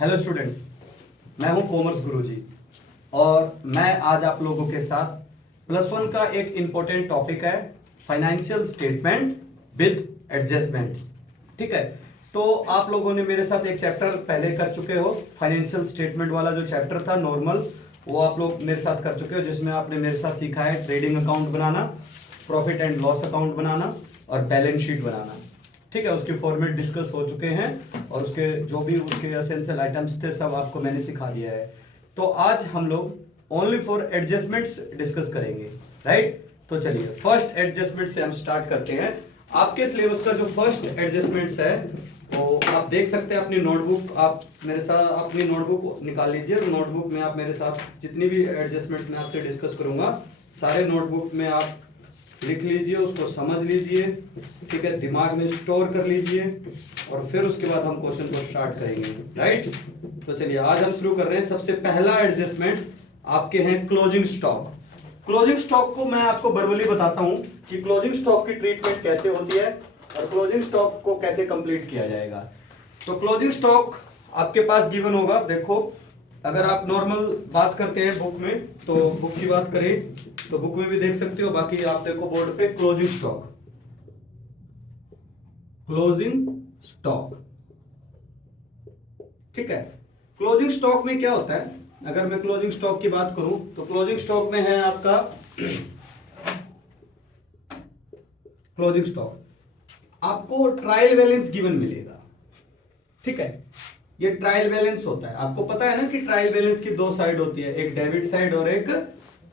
Hello students, मैं हूं commerce गुरुजी और मैं आज आप लोगों के साथ +1 का एक इम्पोर्टेंट टॉपिक है फाइनेंशियल स्टेटमेंट विद एडजस्टमेंट्स। ठीक है, तो आप लोगों ने मेरे साथ एक चैप्टर पहले कर चुके हो, फाइनेंशियल स्टेटमेंट वाला जो चैप्टर था नॉर्मल, वो आप लोग मेरे साथ कर चुके हो, जिसमें आपने मेरे साथ सीखा है ट्रेडिंग अकाउंट बनाना, प्रॉफिट एंड लॉस अकाउंट बनाना और बैलेंस शीट बनाना। ठीक है, उसके फॉर्मेट डिस्कस हो चुके हैं और उसके जो भी उसके एसेंशियल आइटम्स थे सब आपको मैंने सिखा दिया है। तो आज हम लोग ओनली फॉर एडजस्टमेंट्स डिस्कस करेंगे, राइट। तो चलिए फर्स्ट एडजस्टमेंट से हम स्टार्ट करते हैं। आपके सिलेबस का जो फर्स्ट एडजस्टमेंट्स है वो आप देख सकते हैं अपनी नोटबुक, आप मेरे साथ अपनी नोटबुक निकाल लीजिए। नोटबुक में आप मेरे साथ जितनी भी एडजस्टमेंट मैं आपसे डिस्कस करूंगा सारे नोटबुक में आप लिख लीजिए, उसको समझ लीजिए, ठीक है, दिमाग में स्टोर कर लीजिए और फिर उसके बाद हम क्वेश्चन को स्टार्ट करेंगे, राइट। तो चलिए आज हम शुरू कर रहे हैं। सबसे पहला एडजस्टमेंट्स आपके हैं क्लोजिंग स्टॉक। क्लोजिंग स्टॉक को मैं आपको वर्बली बताता हूं कि क्लोजिंग स्टॉक की ट्रीटमेंट कैसे होती है और क्लोजिंग स्टॉक को कैसे कंप्लीट किया जाएगा। तो क्लोजिंग स्टॉक आपके पास गिवन होगा। देखो, अगर आप नॉर्मल बात करते हैं बुक में, तो बुक की बात करें तो बुक में भी देख सकते हो, बाकी आप देखो बोर्ड पे क्लोजिंग स्टॉक, क्लोजिंग स्टॉक, ठीक है। क्लोजिंग स्टॉक में क्या होता है, अगर मैं क्लोजिंग स्टॉक की बात करूं तो क्लोजिंग स्टॉक में है आपका क्लोजिंग स्टॉक, आपको ट्रायल बैलेंस गिवन मिलेगा, ठीक है। ये ट्रायल बैलेंस होता है, आपको पता है ना कि ट्रायल बैलेंस की दो साइड होती है, एक डेबिट साइड और एक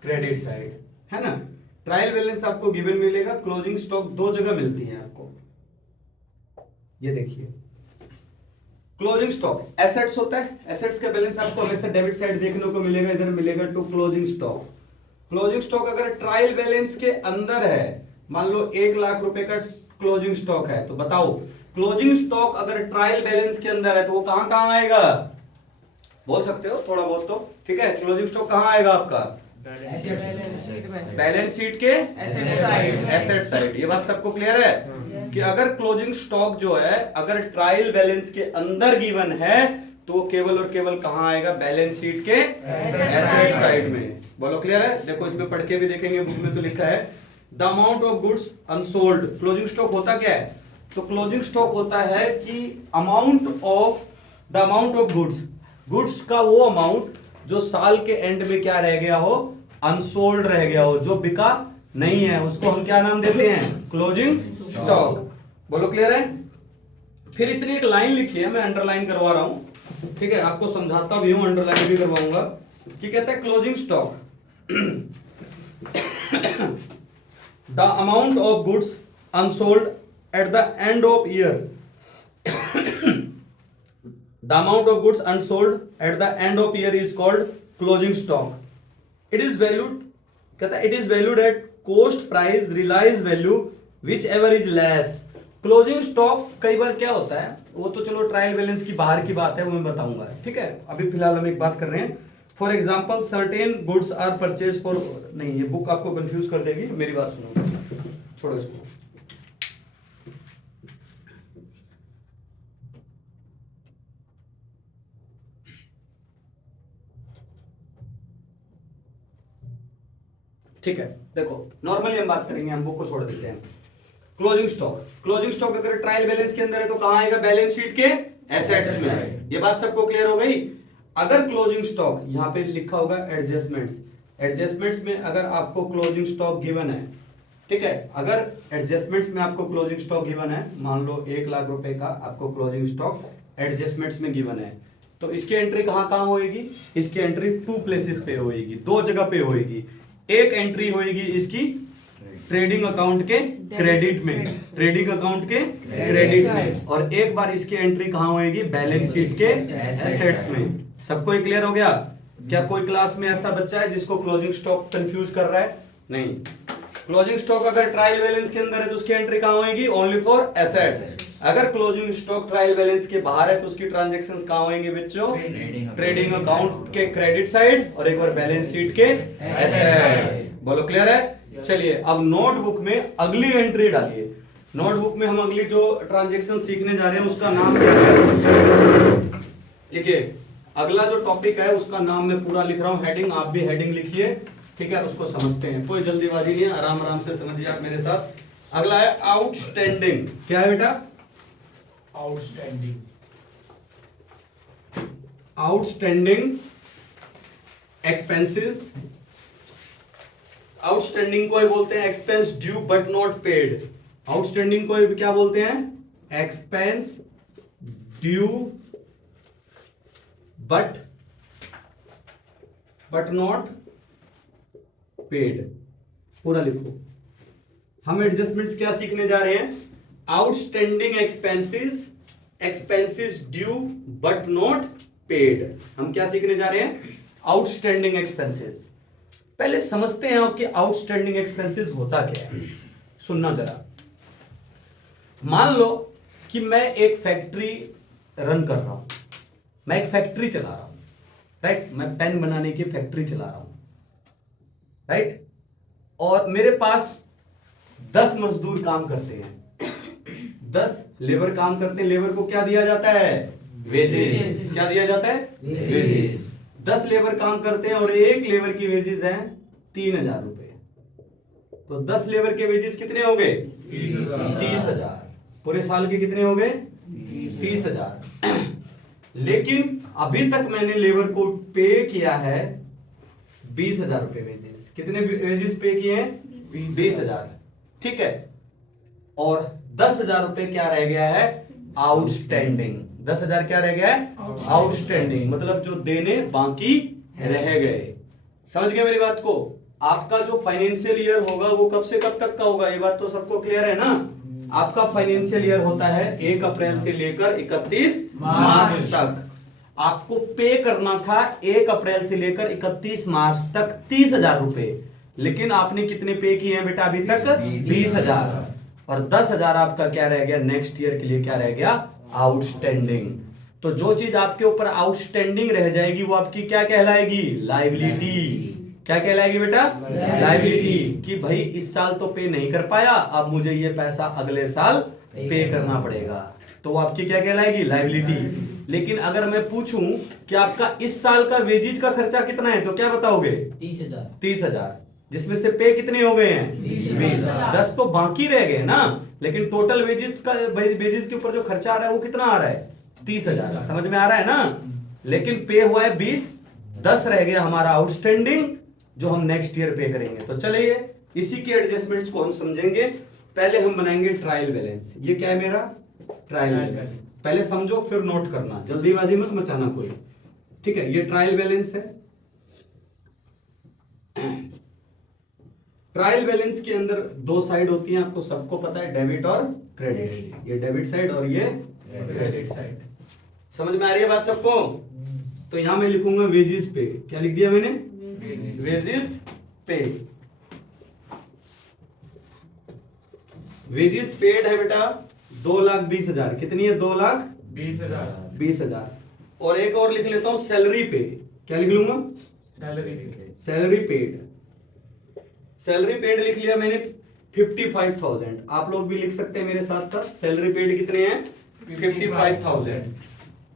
क्रेडिट साइड, है ना। ट्रायल बैलेंस आपको गिवन मिलेगा। क्लोजिंग स्टॉक दो जगह मिलती है आपको, ये देखिए। क्लोजिंग स्टॉक एसेट्स होता है, एसेट्स का बैलेंस आपको हमेशा डेबिट साइड देखने को मिलेगा, इधर मिलेगा to closing stock. Closing stock अगर ट्रायल बैलेंस के अंदर है, मान लो 1 लाख रुपए का क्लोजिंग स्टॉक है, तो बताओ क्लोजिंग स्टॉक अगर ट्रायल बैलेंस के अंदर है तो वो कहां कहां आएगा, बोल सकते हो थोड़ा बहुत तो, ठीक है। क्लोजिंग स्टॉक कहां आएगा आपका, बैलेंस शीट के एसेट साइड। ये बात सबको क्लियर है कि अगर क्लोजिंग स्टॉक जो है अगर ट्रायल बैलेंस के अंदर गिवन है तो वो केवल और केवल कहां आएगा, बैलेंस शीट के एसेट साइड में। बोलो क्लियर है। देखो इसमें पढ़ के भी देखेंगे, बुक में तो लिखा है the amount of goods unsold. Closing stock होता क्या है, तो क्लोजिंग स्टॉक होता है कि amount of the amount of goods, goods का वो अमाउंट जो साल के एंड में क्या रह गया हो, अनसोल्ड रह गया हो, जो बिका नहीं है, उसको हम क्या नाम देते हैं, क्लोजिंग स्टॉक। बोलो क्लियर है। फिर इसने एक लाइन लिखी है, मैं अंडरलाइन करवा रहा हूं, ठीक है, आपको समझाता भी हूं, अंडरलाइन भी करवाऊंगा। कि कहता है closing stock the amount of goods unsold at the end of year the amount of goods unsold at the end of year is called closing stock। it is valued, कहता है it is valued at cost price realized value whichever is less। Closing stock कई बार क्या होता है, वो तो चलो trial balance की बाहर की बात है, वो मैं बताऊंगा, ठीक है। अभी फिलहाल हम एक बात कर रहे हैं। For example certain goods are purchase for, नहीं ये बुक आपको कंफ्यूज कर देगी, मेरी बात सुनो, छोड़ो इसको। ठीक है, देखो नॉर्मली हम बात करेंगे, हम बुक को छोड़ देते हैं। क्लोजिंग स्टॉक, क्लोजिंग स्टॉक अगर ट्रायल बैलेंस के अंदर है तो कहां आएगा, बैलेंस शीट के एसेट्स में आएगा। ये बात सबको क्लियर हो गई। अगर क्लोजिंग स्टॉक, यहां पे लिखा होगा एडजस्टमेंट्स, एडजस्टमेंट्स में अगर आपको क्लोजिंग स्टॉक गिवन है, ठीक है, अगर एडजस्टमेंट्स में आपको क्लोजिंग स्टॉक गिवन है, मान लो 1 लाख रुपए का आपको क्लोजिंग स्टॉक एडजस्टमेंट्स में गिवन है, तो इसकी एंट्री कहां कहां होएगी, इसकी एंट्री 2 प्लेसेस पे होएगी, 2 जगह पे होएगी। एक एंट्री होएगी इसकी ट्रेडिंग अकाउंट के क्रेडिट में, ट्रेडिंग अकाउंट के क्रेडिट में, और एक बार इसकी एंट्री कहां होएगी, बैलेंस शीट के एसेट्स में। सबको ये क्लियर हो गया। क्या कोई क्लास में ऐसा बच्चा है जिसको क्लोजिंग स्टॉक कंफ्यूज कर रहा है, नहीं। क्लोजिंग स्टॉक अगर ट्रायल बैलेंस के अंदर है तो उसकी एंट्री कहां होएगी, ओनली फॉर एसेट्स। अगर क्लोजिंग स्टॉक ट्रायल बैलेंस के बाहर है तो उसकी ट्रांजैक्शंस कहां होंगे बच्चों, ट्रेडिंग अकाउंट के क्रेडिट साइड और एक बार बैलेंस शीट के एसेट्स। बोलो क्लियर है। चलिए अब नोटबुक में अगली एंट्री डालिए। नोटबुक में हम अगली जो ट्रांजैक्शन सीखने जा रहे हैं उसका नाम क्या है, देखिए अगला जो टॉपिक है उसका नाम मैं पूरा लिख रहा हूं, हेडिंग आप भी हेडिंग लिखिए, ठीक है, उसको समझते हैं, कोई जल्दीबाजी नहीं है, आराम आराम से समझिए आप मेरे साथ। अगला है आउटस्टैंडिंग। क्या है बेटा? आउटस्टैंडिंग। Outstanding expenses. आउटस्टैंडिंग को ही बोलते हैं expense due but not paid. Outstanding को क्या बोलते हैं? Expense due but not paid. पूरा लिखो। हम एडजस्टमेंट्स क्या सीखने जा रहे हैं? Outstanding expenses, expenses due but not paid. हम क्या सीखने जा रहे हैं? Outstanding expenses. पहले समझते हैं कि आउटस्टैंडिंग एक्सपेंसेस होता क्या है। सुनना जरा। मान लो कि मैं एक फैक्ट्री रन कर रहा हूं, मैं एक फैक्ट्री चला रहा हूं, राइट? मैं पेन बनाने की फैक्ट्री चला रहा हूं, राइट? और मेरे पास 10 मजदूर काम करते हैं, 10 लेबर काम करते हैं। लेबर को क्या दिया जाता है? वेजेस। क्या दिया जाता है? वेजेस। 10 लेबर काम करते हैं और एक लेबर की वेजेस है 3000 रुपए। तो 10 लेबर के वेजेस कितने हो गए? 30,000। पूरे साल के कितने हो गए? 30,000। लेकिन अभी तक मैंने लेबर को पे किया है 20,000 रुपए वेजेस। कितने वेजेस पे किए हैं? 20,000, ठीक है। और 10,000 रुपए क्या रह गया है? आउटस्टैंडिंग। 10,000 क्या रह गया है? आउटस्टैंडिंग, मतलब जो देने बाकी रह गए। समझ गए मेरी बात को? आपका जो फाइनेंशियल ईयर होगा वो कब से कब तक का होगा? ये बात तो सबको क्लियर है ना? आपका फाइनेंशियल ईयर होता है 1 अप्रैल से लेकर 31 मार्च तक। आपको पे करना था 1 अप्रैल से लेकर 31 मार्च तक 30,000 रुपए, लेकिन आपने कितने पे किए हैं बेटा अभी तक? 20,000। और 10,000 आपका क्या रह गया? नेक्स्ट ईयर के लिए क्या रह गया? आउटस्टैंडिंग। तो जो चीज आपके ऊपर आउटस्टैंडिंग रह जाएगी वो आपकी क्या कहलाएगी? लायबिलिटी। क्या कहलाएगी बेटा? लायबिलिटी। कि भाई इस साल तो पे नहीं कर पाया, अब मुझे ये पैसा अगले साल पे करना पड़ेगा, तो वो आपकी क्या कहलाएगी? लायबिलिटी। लेकिन अगर मैं पूछूं कि आपका इस साल का वेजेज का खर्चा कितना है, तो क्या बताओगे? 30,000। 30,000, जिसमें से पे कितने हो गए हैं? 20। 10 तो बाकी रह गए ना, लेकिन टोटल वेजेस का, वेजेस के ऊपर जो खर्चा आ रहा है वो कितना आ रहा है? 30,000। समझ में आ रहा है ना? लेकिन पे हुआ है 20, 10 रह गया हमारा आउटस्टैंडिंग, जो हम नेक्स्ट ईयर पे करेंगे। तो चलिए इसी के एडजस्टमेंट्स को हम समझेंगे। पहले हम बनाएंगे ट्रायल बैलेंस। ये क्या है मेरा? Trial balance. पहले समझो फिर नोट करना, जल्दीबाजी मत मचाना कोई, ठीक है? ये ट्रायल बैलेंस है। ट्रायल बैलेंस के अंदर 2 साइड होती हैं, आपको सबको पता है, डेबिट और क्रेडिट। ये डेबिट साइड और ये क्रेडिट साइड। समझ में आ रही है बात सबको? तो यहां मैं लिखूंगा वेजेस पे। क्या लिख दिया मैंने? वेजेस पे। वेजेस पेड है बेटा 2,20,000। कितनी है? 2,20,000। 20,000। और एक और लिख लेता हूं सैलरी पे। क्या लिख लूंगा? Salary paid. सैलरी पेड लिख लिया मैंने 55,000। आप लोग भी लिख सकते हैं मेरे साथ साथ। सैलरी पेड कितने हैं? 55,000।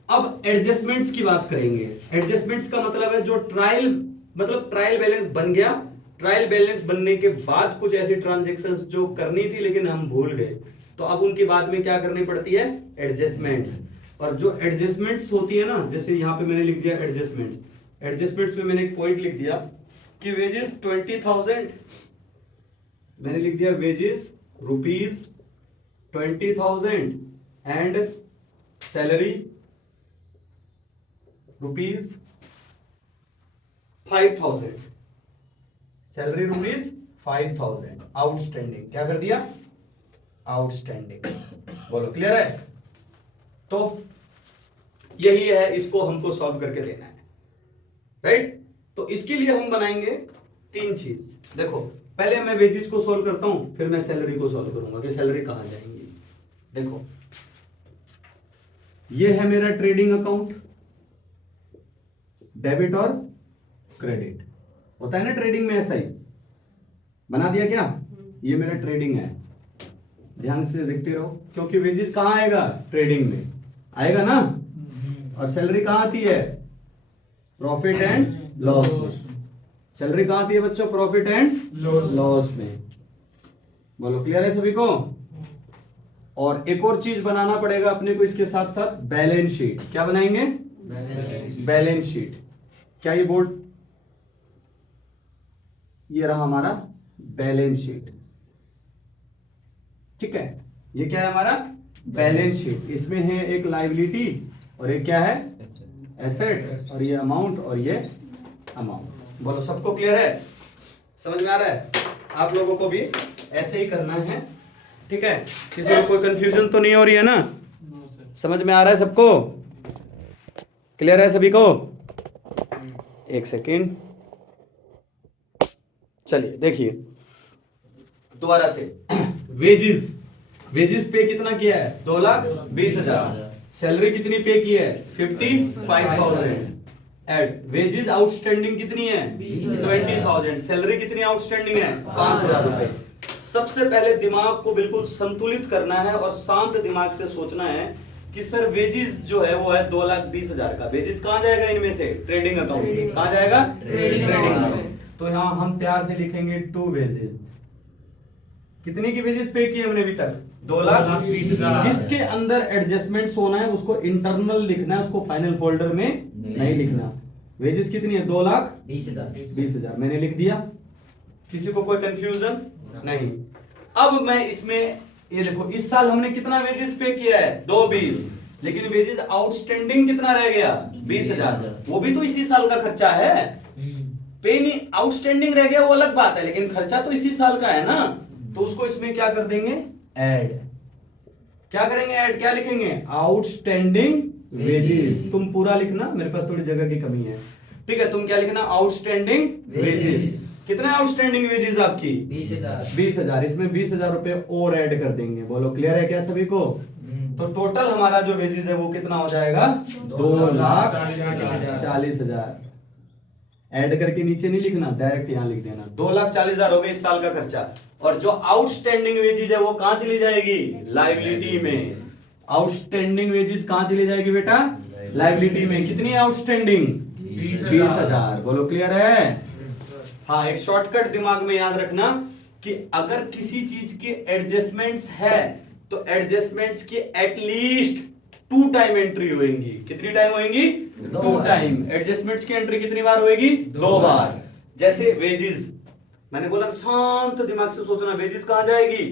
अब एडजस्टमेंट्स की बात करेंगे। एडजस्टमेंट्स का मतलब है जो ट्रायल बैलेंस बन गया। ट्रायल बैलेंस बनने के बाद कुछ ऐसी ट्रांजैक्शंस जो करनी थी लेकिन हम भूल गए, तो अब उनके बाद में क्या करनी पड़ती है? एडजस्टमेंट्स। और जो एडजस्टमेंट्स होती है ना, जैसे यहां पे मैंने लिख दिया एडजस्टमेंट्स। एडजस्टमेंट्स में मैंने एक पॉइंट लिख दिया कि वेजेस 20,000, मैंने लिख दिया wages rupees 20,000 and salary rupees 5,000। Salary rupees 5,000 outstanding. क्या कर दिया? आउटस्टैंडिंग। बोलो क्लियर है? तो यही है, इसको हमको सॉल्व करके देना है, राइट? तो इसके लिए हम बनाएंगे 3 चीज। देखो पहले मैं वेजेस को सॉल्व करता हूं, फिर मैं सैलरी को सॉल्व करूंगा कि सैलरी कहां जाएंगी। देखो ये है मेरा ट्रेडिंग अकाउंट, डेबिट और क्रेडिट होता है ना ट्रेडिंग में, ऐसा ही बना दिया क्या? ये मेरा ट्रेडिंग है, ध्यान से देखते रहो, क्योंकि वेजेस कहां आएगा? ट्रेडिंग में आएगा ना। और सैलरी कहाँ आती है? प्रॉफिट एंड लॉस में। सैलरी कहाँ आती है बच्चों? प्रॉफिट एंड लॉस में। बोलो क्लियर है सभी को? और एक और चीज बनाना पड़ेगा अपने को इसके साथ साथ, बैलेंस शीट। क्या बनाएंगे? Balance sheet. क्या ये बोर्ड, ये रहा हमारा बैलेंस शीट, ठीक है। ये क्या है हमारा? Balance sheet. इसमें है एक लायबिलिटी और एक क्या है? एसेट्स, और ये अमाउंट और ये अमाउंट। बोलो सबको क्लियर है? समझ में आ रहा है? आप लोगों को भी ऐसे ही करना है, ठीक है। किसी को कोई कंफ्यूजन तो नहीं हो रही है ना? समझ में आ रहा है सबको? क्लियर है सभी को? एक सेकेंड, चलिए देखिए दोबारा से। वेजिस, वेजिस पे कितना किया है? 2,20,000। सैलरी कितनी पे की है? 55,000। एड वेजिस आउटस्टैंडिंग कितनी है? 20,000। सैलरी कितनी आउटस्टैंडिंग है? 5,000 रुपए। सबसे पहले दिमाग को बिल्कुल संतुलित करना है और शांत दिमाग से सोचना है कि सर वेजिस जो है वो है 2,20,000 का। वेजिस कहां जाएगा इनमें से? Trading account. कहां जाएगा? ट्रेडिंग में। तो यहां हम प्यार से लिखेंगे 2 वेजेस। कितने की वेजेस पे की हमने अभी तक? 2,20,000। जिसके अंदर एडजस्टमेंट्स होना है उसको इंटरनल लिखना है, उसको फाइनल फोल्डर में नहीं लिखना। वेजेस कितनी है? 2,20,000 मैंने लिख दिया। किसी को कोई कंफ्यूजन नहीं? अब मैं इसमें ये देखो, इस साल हमने कितना वेजेस पे किया है? 2,20,000। लेकिन वेजेस आउटस्टैंडिंग कितना रह गया? 20,000। वो भी तो इसी साल का खर्चा है। पे नहीं, आउटस्टैंडिंग रह गया वो अलग बात है, लेकिन खर्चा तो इसी साल का है ना। तो उसको इसमें क्या कर देंगे? ऐड। क्या करेंगे? ऐड। क्या लिखेंगे? Outstanding wages. तुम पूरा लिखना, मेरे पास थोड़ी जगह की कमी है, ठीक है। तुम क्या लिखना? Outstanding wages. कितना आउटस्टैंडिंग वेजेस आपकी? 20,000। इसमें 20,000 रुपए और ऐड कर देंगे। बोलो क्लियर है क्या सभी को? तो टोटल हमारा जो वेजेस है वो कितना हो जाएगा? 2,40,000। ऐड करके नीचे नहीं लिखना, डायरेक्ट यहां लिख देना। 2,40,000 हो गए इस साल का खर्चा। और जो आउटस्टैंडिंग वेजेस है वो कहां चली जाएगी? लायबिलिटी में। आउटस्टैंडिंग वेजेस कहां चली जाएगी बेटा? लायबिलिटी में। कितनी आउटस्टैंडिंग? 20,000। बोलो क्लियर है? हाँ, एक शॉर्टकट दिमाग में याद रखना कि अगर किसी चीज की एडजस्टमेंट्स है तो एडजस्टमेंट्स की एटलीस्ट 2 टाइम एंट्री होगी। कितनी टाइम होगी? 2 टाइम। एडजस्टमेंट्स की एंट्री कितनी बार होगी? 2 बार। जैसे वेजेस, मैंने बोला शांत दिमाग से सोचना। वेजेस कहां जाएगी?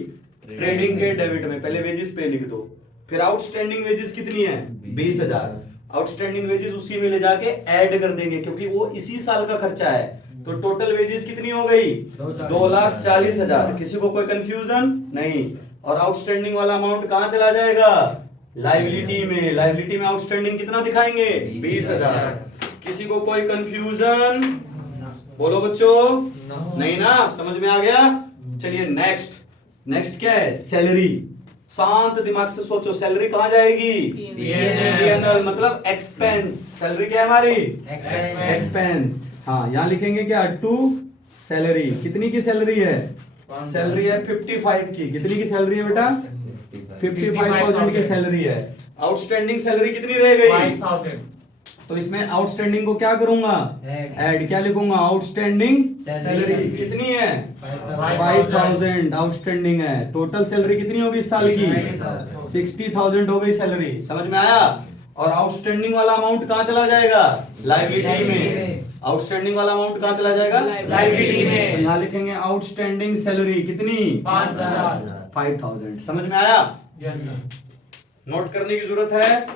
ट्रेडिंग के डेबिट में। पहले वेजेस पे लिख दो। फिर आउटस्टैंडिंग वेजेस कितनी है? 20,000। आउटस्टैंडिंग वेजेस उसी में ले जाके ऐड कर देंगे क्योंकि वो इसी साल का खर्चा है। तो टोटल वेजेस कितनी हो गई? 2,40,000। किसी को कोई कंफ्यूजन नहीं? और आउटस्टैंडिंग वाला अमाउंट कहां चला जाएगा? लायबिलिटी में। लायबिलिटी में आउटस्टैंडिंग कितना दिखाएंगे? 20,000। किसी को कोई कंफ्यूजन? बोलो बच्चों। नहीं ना? समझ में आ गया? चलिए नेक्स्ट। नेक्स्ट क्या है? सैलरी। शांत दिमाग से सोचो। सैलरी कहां जाएगी? P&L मतलब एक्सपेंस। सैलरी क्या है हमारी? एक्सपेंस। हाँ, यहां लिखेंगे क्या? To salary. कितनी की सैलरी है? सैलरी है 55 की। कितनी की सैलरी है बेटा? 55,000 की सैलरी है। आउटस्टैंडिंग सैलरी कितनी रह गई? 5,000। तो इसमें आउटस्टैंडिंग को क्या करूंगा? ऐड। क्या लिखूंगा? आउटस्टैंडिंग सैलरी कितनी है? 5,000 आउटस्टैंडिंग है। टोटल सैलरी कितनी होगी इस साल की? 60,000 हो गई सैलरी। समझ में आया? और आउटस्टैंडिंग वाला अमाउंट कहां चला जाएगा? लायबिलिटी में। आउटस्टैंडिंग वाला अमाउंट कहां चला जाएगा? लायबिलिटी में। तो यहां लिखेंगे आउटस्टैंडिंग सैलरी कितनी? 5,000। समझ में आया? Yes sir. नोट करने की जरूरत है?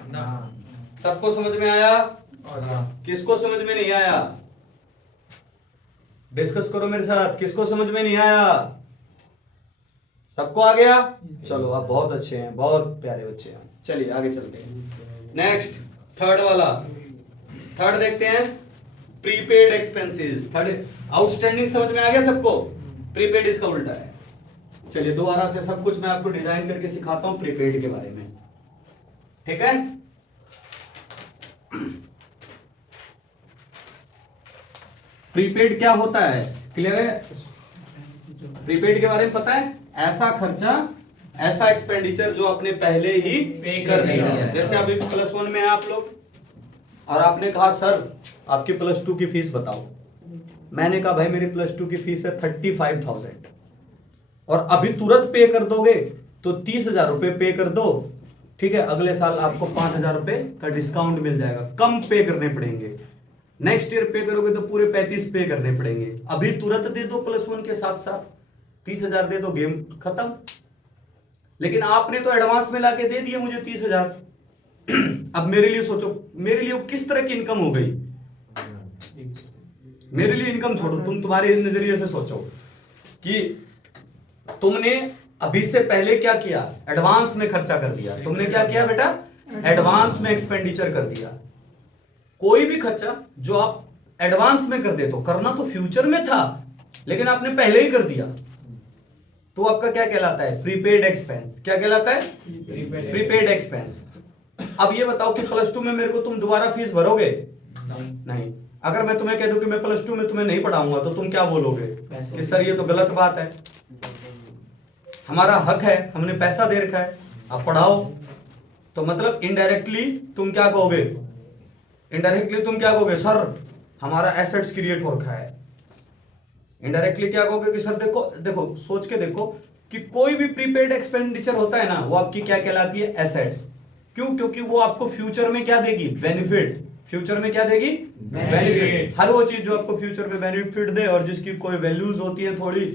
सबको समझ में आया? किसको समझ में नहीं आया? डिस्कस करो मेरे साथ। किसको समझ में नहीं आया? सबको आ गया? चलो, आप बहुत अच्छे हैं, बहुत प्यारे बच्चे हैं। चलिए आगे चलते हैं। नेक्स्ट, थर्ड वाला। थर्ड देखते हैं, प्रीपेड एक्सपेंसेस। थर्ड, आउटस्टैंडिंग समझ में आ गया सबको? प्रीपेड इसका उल्टा है। चलिए दोबारा से सब कुछ मैं आपको डिजाइन करके सिखाता हूं प्रीपेड के बारे में, ठीक है? प्रीपेड क्या होता है? क्लियर है? प्रीपेड के बारे में पता है? ऐसा खर्चा, ऐसा एक्सपेंडिचर जो आपने पहले ही पे कर कर दिया। दिया। जैसे अभी +1 में आप लोग और आपने कहा सर आपकी +2 की फीस बताओ। मैंने कहा भाई मेरी +2 की फीस है 35,000 और अभी तुरंत पे कर दोगे तो 30,000 रुपए पे कर दो, ठीक है, अगले साल आपको 5,000 रुपए का डिस्काउंट मिल जाएगा, कम पे करने पड़ेंगे। नेक्स्ट ईयर पे करोगे तो पूरे 35 पे करने पड़ेंगे। अभी तुरंत दे दो +1 के साथ साथ 30,000 दे दो, गेम खत्म। लेकिन आपने तो एडवांस में लाके दे दिए मुझे 30,000। अब मेरे लिए सोचो, मेरे लिए किस तरह की इनकम हो गई। मेरे लिए इनकम छोड़ो, तुम तुम्हारे नजरिए से सोचो कि तुमने अभी से पहले क्या किया, एडवांस में खर्चा कर दिया। तुमने क्या किया बेटा, एडवांस में एक्सपेंडिचर कर दिया। कोई भी खर्चा जो आप एडवांस में कर दे, तो करना तो फ्यूचर में था लेकिन आपने पहले ही कर दिया, तो आपका क्या कहलाता है, प्रीपेड एक्सपेंस। क्या कहलाता है, प्रीपेड एक्सपेंस। अब ये बताओ कि +2 में मेरे को तुम दोबारा फीस भरोगे? नहीं। अगर मैं तुम्हें कह दूं कि मैं +2 में तुम्हें नहीं पढ़ाऊंगा तो तुम क्या बोलोगे कि सर ये तो गलत बात है, हमारा हक है, हमने पैसा दे रखा है, आप पढ़ाओ। तो मतलब इनडायरेक्टली तुम क्या कहोगे, इनडायरेक्टली तुम क्या कहोगे, सर हमारा एसेट्स क्रिएट हो रखा है। इनडायरेक्टली क्या कहोगे कि सर देखो देखो सोच के देखो कि कोई भी प्रीपेड एक्सपेंडिचर होता है ना, वो आपकी क्या कहलाती है, एसेट्स। क्यों? क्योंकि वो आपको फ्यूचर में क्या देगी, बेनिफिट। फ्यूचर में क्या देगी, बेनिफिट। हर वो चीज जो आपको फ्यूचर में बेनिफिट दे और जिसकी कोई वैल्यूज होती है, थोड़ी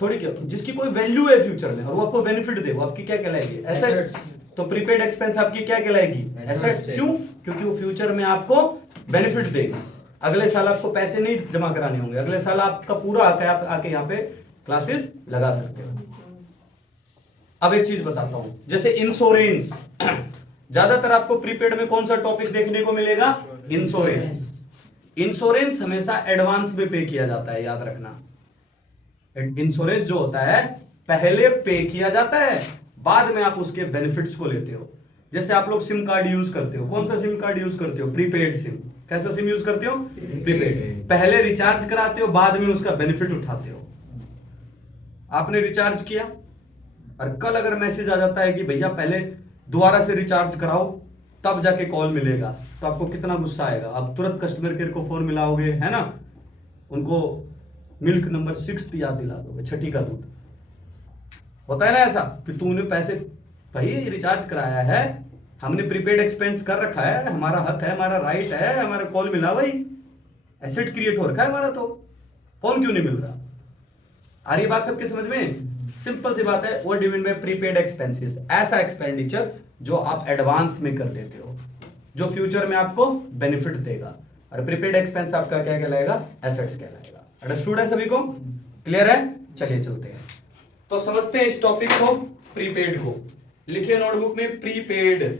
थोड़ी क्या, जिसकी कोई वैल्यू है फ्यूचर में और वो आपको बेनिफिट दे, वो आपकी क्या कहलाएगी, एसेट्स। तो प्रीपेड एक्सपेंस आपकी क्या कहलाएगी, एसेट्स। क्यों? क्योंकि वो फ्यूचर में आपको बेनिफिट देगी। अगले साल आपको पैसे नहीं जमा कराने होंगे, अगले साल आपका पूरा हक है, आप आके यहाँ पे क्लासेस लगा सकते हो। अब एक चीज बताता हूं, जैसे इंश्योरेंस। ज्यादातर आपको प्रीपेड में कौन सा टॉपिक देखने को मिलेगा, इंश्योरेंस। इंश्योरेंस हमेशा एडवांस में पे किया जाता है, याद रखना। इंश्योरेंस जो होता है पहले पे किया जाता है, बाद में आप उसके बेनिफिट्स को लेते हो। जैसे आप लोग सिम कार्ड यूज करते हो, कौन सा सिम कार्ड यूज करते हो, प्रीपेड सिम। कैसा सिम यूज करते हो, प्रीपेड। पहले रिचार्ज कराते हो, बाद में उसका बेनिफिट उठाते हो। आपने रिचार्ज किया और कल अगर मैसेज आ जाता है कि भैया पहले दोबारा से रिचार्ज कराओ तब जाके कॉल मिलेगा, तो आपको कितना गुस्सा आएगा। आप तुरंत कस्टमर केयर को फोन मिलाओगे, है ना, उनको मिल्क नंबर 6 याद दिला दोगे, छठी का दूध। होता है ना ऐसा कि तूने पैसे भाई रिचार्ज कराया है, हमने प्रीपेड एक्सपेंस कर रखा है, हमारा हक है, हमारा राइट है, हमारा कॉल मिला भाई, एसेट क्रिएट हो रखा है हमारा, तो फोन क्यों नहीं मिल रहा। आ रही बात सबके समझ में? सिंपल सी बात है। What do you mean by prepaid expenses, ऐसा एक्सपेंडिचर जो आप एडवांस में कर देते हो, जो फ्यूचर में आपको बेनिफिट देगा। और प्रीपेड एक्सपेंस आपका क्या कहलाएगा, एसेट्स कहलाएगा। अंडरस्टूड है सभी को, क्लियर है? चलिए चलते हैं, तो समझते हैं इस टॉपिक को, प्रीपेड को। लिखिए नोटबुक में, prepaid.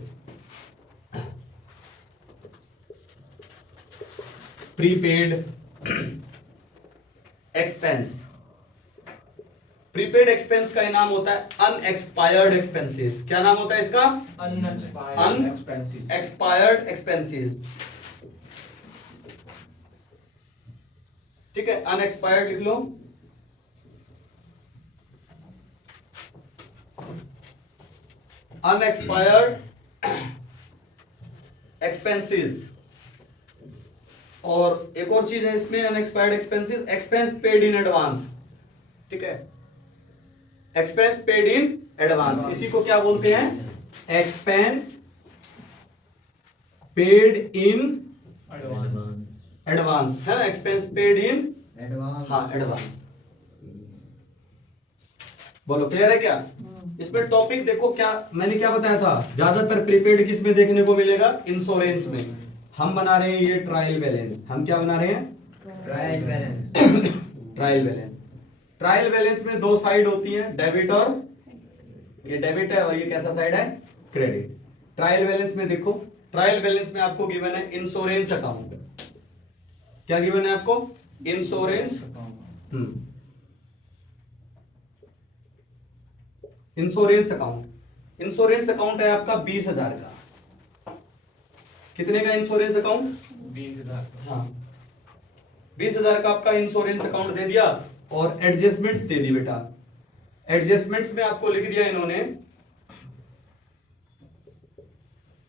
Prepaid expense. Prepaid expense का नाम होता है अनएक्सपायर्ड एक्सपेंसेस। क्या नाम होता है इसका, अनएक्सपायर्ड एक्सपेंसेस। ठीक है, अनएक्सपायर्ड लिख लो। Unexpired expenses. और एक और चीज है इसमें, unexpired expenses, expense paid in advance. ठीक है, एक्सपेंस पेड इन एडवांस, इसी को क्या बोलते हैं, एक्सपेंस पेड इन एडवांस, है ना, एक्सपेंस पेड इन एडवांस। हाँ, एडवांस। बोलो क्लियर है क्या? इसमें टॉपिक देखो, क्या मैंने क्या बताया था, ज्यादातर प्रीपेड किस में देखने को मिलेगा, इंश्योरेंस में। हम बना रहे हैं ये ट्रायल बैलेंस। हम क्या बना रहे हैं, trial balance. Trial balance. Trial balance में दो साइड होती है, डेबिट और, ये डेबिट है और ये कैसा साइड है, क्रेडिट। ट्रायल बैलेंस में देखो, ट्रायल बैलेंस में आपको गिवन है इंश्योरेंस अकाउंट। क्या गिवन है आपको, insurance. Insurance account. Insurance account है आपका 20,000 का। कितने का इंश्योरेंस अकाउंट, 20,000। हाँ, 20,000 का आपका इंश्योरेंस अकाउंट दे दिया और एडजस्टमेंट्स दे दी बेटा। एडजस्टमेंट्स में आपको लिख दिया इन्होंने,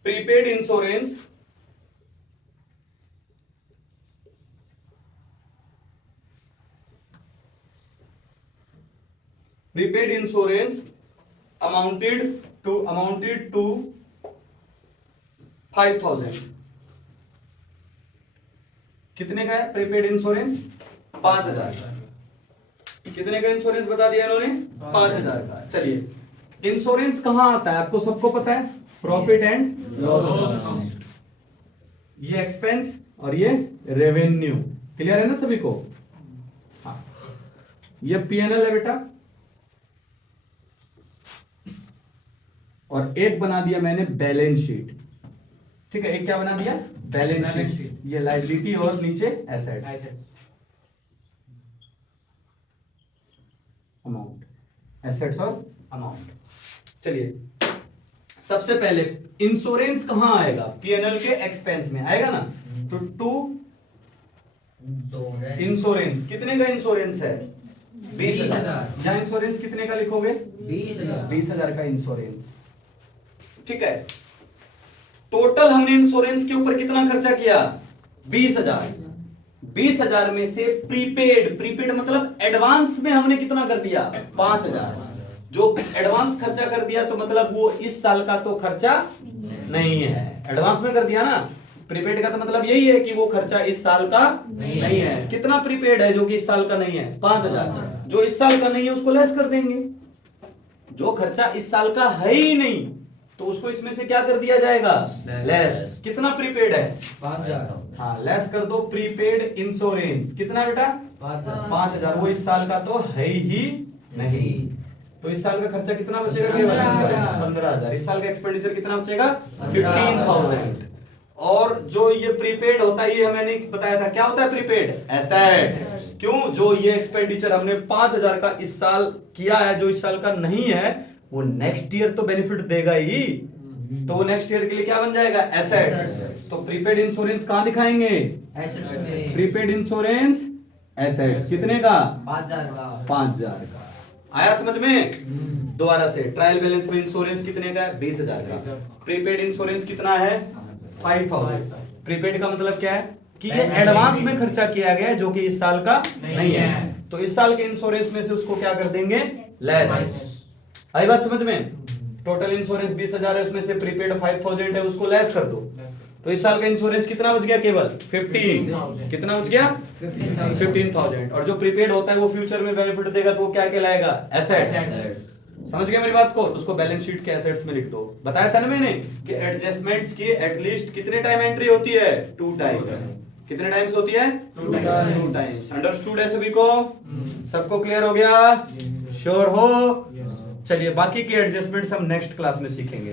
prepaid insurance prepaid insurance amounted to 5,000। कितने का है प्रीपेड इंश्योरेंस? 5,000 का। कितने का इंश्योरेंस बता दिया इन्होंने? 5,000 का। चलिए इंश्योरेंस कहां आता है आपको सबको पता है, प्रॉफिट एंड लॉस अकाउंट। ये एक्सपेंस और ये रेवेन्यू, क्लियर है ना सभी को? हाँ, ये पीएनएल है बेटा, और एक बना दिया मैंने बैलेंस शीट। ठीक है, एक क्या बना दिया? Balance sheet. ये लायबिलिटी और नीचे एसेट्स, अमाउंट, एसेट्स और अमाउंट। चलिए सबसे पहले इंश्योरेंस कहां आएगा? पीएनएल के एक्सपेंस में आएगा ना। तो टू इंश्योरेंस, कितने का इंश्योरेंस है? 20,000। यहां इंश्योरेंस कितने का लिखोगे? 20,000 का इंश्योरेंस। ठीक है, टोटल हमने इंश्योरेंस के ऊपर कितना खर्चा किया? 20,000। 20,000 में से प्रीपेड मतलब एडवांस में हमने कितना कर दिया? 5,000। जो एडवांस खर्चा कर दिया तो मतलब वो इस साल का तो खर्चा नहीं है, एडवांस में कर दिया ना। प्रीपेड का तो मतलब यही है कि वो खर्चा इस साल का नहीं है। कितना प्रीपेड है जो कि इस साल का नहीं है? 5,000। जो इस साल का नहीं है उसको लेस कर देंगे। जो खर्चा इस साल का है ही नहीं तो उसको इसमें से क्या कर दिया जाएगा? लेस। कितना प्रीपेड है? 5,000। हाँ, लेस कर दो प्रीपेड इंश्योरेंस। कितना बेटा? 5,000। वो इस साल का तो है ही नहीं, तो इस साल का खर्चा कितना बचेगा? 15,000। इस साल का एक्सपेंडिचर कितना बचेगा? 15,000। और जो ये प्रीपेड होता है, ये मैंने बताया था क्या होता है प्रीपेड? एसेट। क्यों? जो ये एक्सपेंडिचर हमने 5,000 का इस साल किया है, जो इस साल का नहीं है, वो नेक्स्ट ईयर तो बेनिफिट देगा ही, तो वो नेक्स्ट ईयर के लिए क्या बन जाएगा? एसेट। तो प्रीपेड इंश्योरेंस कहां दिखाएंगे? Prepaid insurance assets. कितने का? 5,000 का। आया समझ में? दोबारा से ट्रायल बैलेंस में इंश्योरेंस कितने का है? 20,000 का। प्रीपेड इंश्योरेंस कितना है? 5,000। प्रीपेड का मतलब क्या है कि ये एडवांस में खर्चा किया गया है जो कि इस साल का नहीं है, तो इस साल के इंश्योरेंस में से उसको क्या कर देंगे? लेस। आई बात समझ में? टोटल इंश्योरेंस 20,000 है, उसमें से प्रीपेड 5,000 है, उसको लेस कर दो। तो इस साल का इंश्योरेंस कितना बच गया? केवल 15। कितना बच गया? 15,000। और जो प्रीपेड होता है वो फ्यूचर में बेनिफिट देगा तो वो क्या कहलाएगा? एसेट। समझ गए मेरी बात को? उसको बैलेंस शीट के एसेट्स में लिख दो। बताया था ना मैंने कि एडजस्टमेंट्स की एटलीस्ट कितने टाइम एंट्री होती है? 2 टाइम। कितने टाइम्स होती है? 2 टाइम्स। अंडरस्टूड है सभी को? सबको क्लियर हो गया? श्योर हो? चलिए बाकी के एडजस्टमेंट्स हम नेक्स्ट क्लास में सीखेंगे।